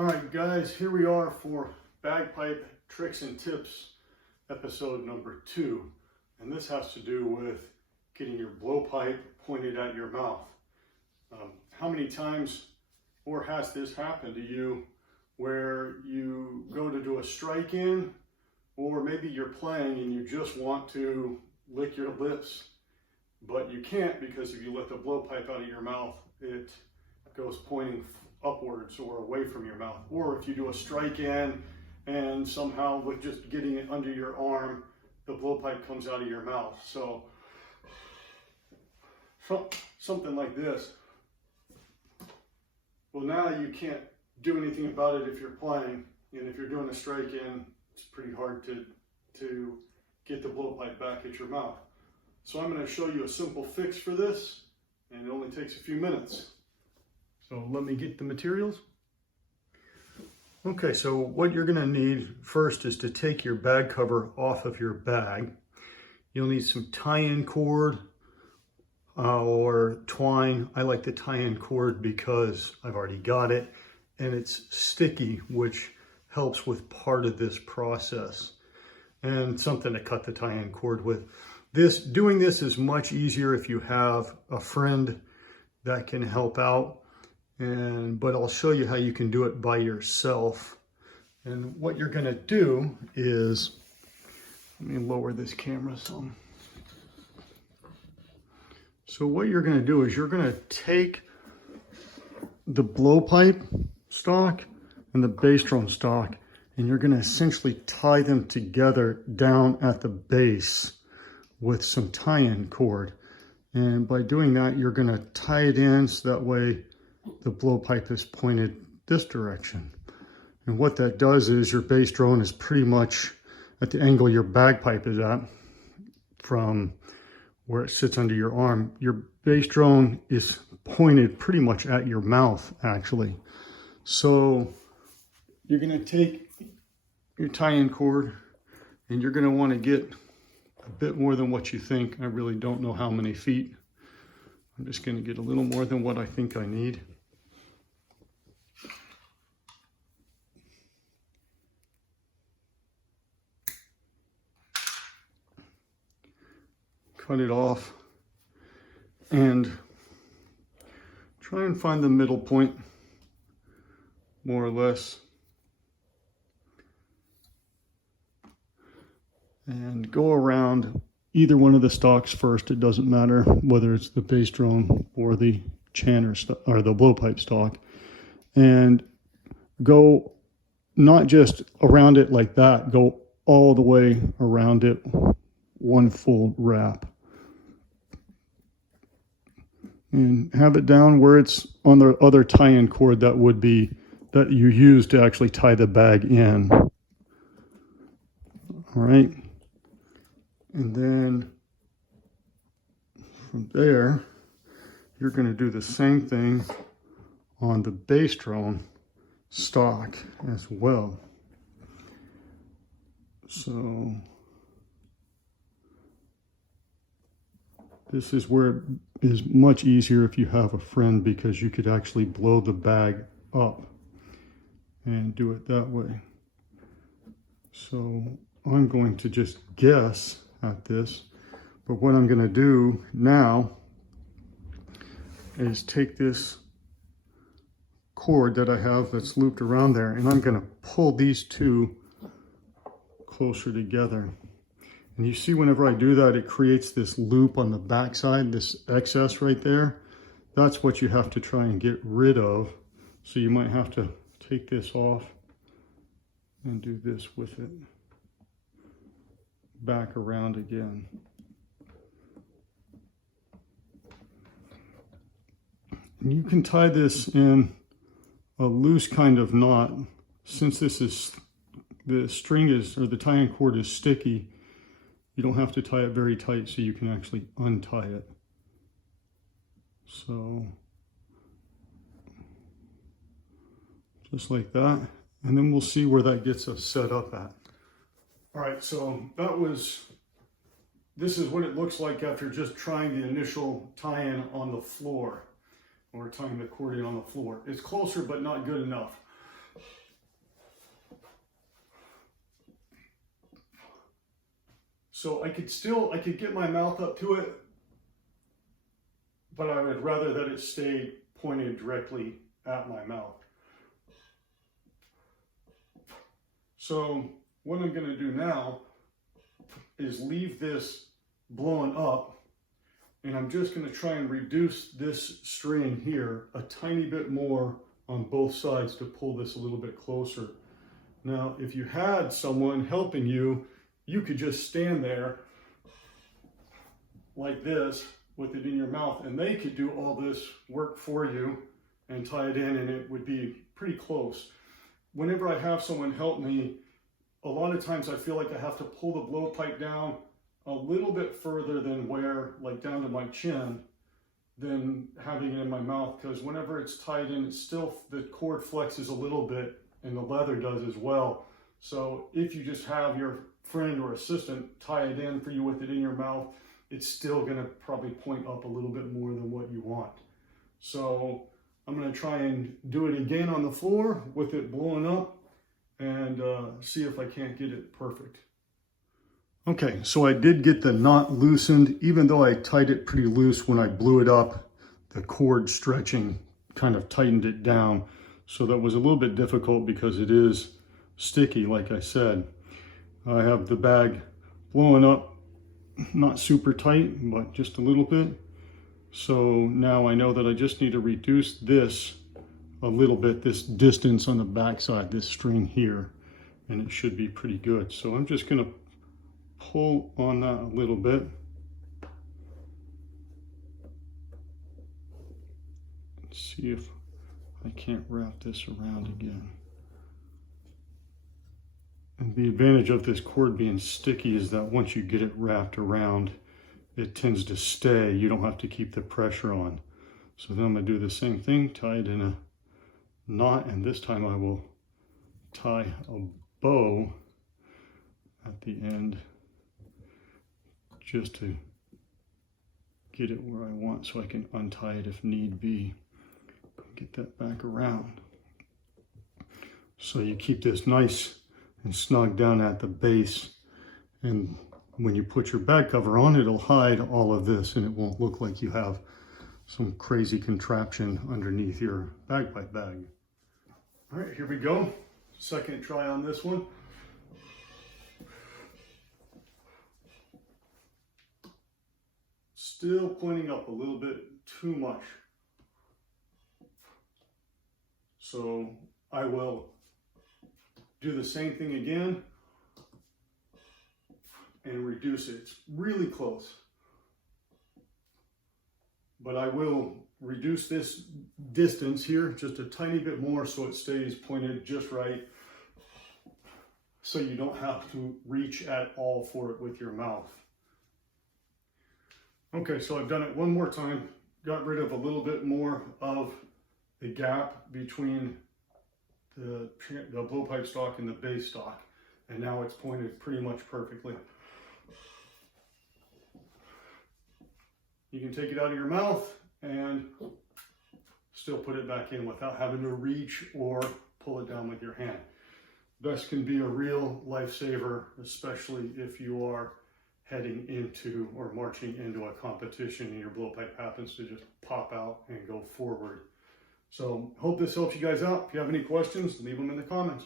All right, guys, here we are for Bagpipe Tricks and Tips, episode number 2. And this has to do with getting your blowpipe pointed at your mouth. How many times or has this happened to you where you go to do a strike in, or maybe you're playing and you just want to lick your lips, but you can't because if you let the blowpipe out of your mouth, it goes pointing upwards or away from your mouth. Or if you do a strike in and somehow with just getting it under your arm, the blowpipe comes out of your mouth. So something like this. Well, now you can't do anything about it if you're playing, and if you're doing a strike in, it's pretty hard to get the blowpipe back at your mouth. So I'm going to show you a simple fix for this, and it only takes a few minutes. So let me get the materials. Okay, so what you're going to need first is to take your bag cover off of your bag. You'll need some tie-in cord or twine. I like the tie-in cord because I've already got it and it's sticky, which helps with part of this process, and something to cut the tie-in cord with. Doing this is much easier if you have a friend that can help out. But I'll show you how you can do it by yourself. And what you're going to do is, let me lower this camera some. So what you're going to do is you're going to take the blowpipe stock and the bass drum stock, and you're going to essentially tie them together down at the base with some tie-in cord. And by doing that, you're going to tie it in so that way the blowpipe is pointed this direction. And what that does is your bass drone is pretty much at the angle your bagpipe is at from where it sits under your arm. Your bass drone is pointed pretty much at your mouth, actually. So you're going to take your tie-in cord and you're going to want to get a bit more than what you think. I really don't know how many feet. I'm just going to get a little more than what I think I need. Cut it off and try and find the middle point, more or less. And go around either one of the stalks first. It doesn't matter whether it's the bass drum or the chanter or the blowpipe stalk, and go not just around it like that, go all the way around it, one full wrap, and have it down where it's on the other tie-in cord that you use to actually tie the bag in. All right. And then from there, you're going to do the same thing on the bass drum stock as well. So this is where it is much easier if you have a friend, because you could actually blow the bag up and do it that way. So I'm going to just guess at this, but what I'm going to do now is take this cord that I have that's looped around there, and I'm going to pull these two closer together. And you see, whenever I do that, it creates this loop on the back side, this excess right there. That's what you have to try and get rid of. So you might have to take this off and do this with it. Back around again. And you can tie this in a loose kind of knot. Since the string is, or the tie-in cord is sticky, you don't have to tie it very tight, so you can actually untie it. So just like that, and then we'll see where that gets us set up at. All right, so this is what it looks like after just trying the initial tie-in on the floor, or tying the cord in on the floor. It's closer, but not good enough. So I could get my mouth up to it, but I would rather that it stay pointed directly at my mouth. So what I'm going to do now is leave this blowing up, and I'm just going to try and reduce this string here a tiny bit more on both sides to pull this a little bit closer. Now, if you had someone helping you, you could just stand there like this with it in your mouth, and they could do all this work for you and tie it in, and it would be pretty close. Whenever I have someone help me, a lot of times I feel like I have to pull the blowpipe down a little bit further than where, like down to my chin, than having it in my mouth, because whenever it's tied in, it's still, the cord flexes a little bit, and the leather does as well. So if you just have your friend or assistant tie it in for you with it in your mouth, it's still going to probably point up a little bit more than what you want. So I'm going to try and do it again on the floor with it blowing up, and see if I can't get it perfect. Okay, so I did get the knot loosened. Even though I tied it pretty loose when I blew it up, the cord stretching kind of tightened it down. So that was a little bit difficult because it is sticky, like I said. I have the bag blowing up, not super tight, but just a little bit. So now I know that I just need to reduce this a little bit, this distance on the back side, this string here, and it should be pretty good. So I'm just going to pull on that a little bit. Let's see if I can't wrap this around again. And the advantage of this cord being sticky is that once you get it wrapped around, it tends to stay. You don't have to keep the pressure on. So then I'm going to do the same thing, tie it in a knot, and this time I will tie a bow at the end just to get it where I want, so I can untie it if need be. Get that back around. So you keep this nice and snug down at the base, and when you put your bag cover on, it'll hide all of this and it won't look like you have some crazy contraption underneath your bagpipe bag. All right, here we go. Second try on this one. Still pointing up a little bit too much. So I will do the same thing again and reduce it. It's really close. But I will reduce this distance here just a tiny bit more so it stays pointed just right, so you don't have to reach at all for it with your mouth. Okay, so I've done it one more time, got rid of a little bit more of the gap between the blowpipe stock and the base stock, and now it's pointed pretty much perfectly. You can take it out of your mouth and still put it back in without having to reach or pull it down with your hand. This can be a real lifesaver, especially if you are heading into or marching into a competition and your blowpipe happens to just pop out and go forward. So hope this helps you guys out. If you have any questions, leave them in the comments.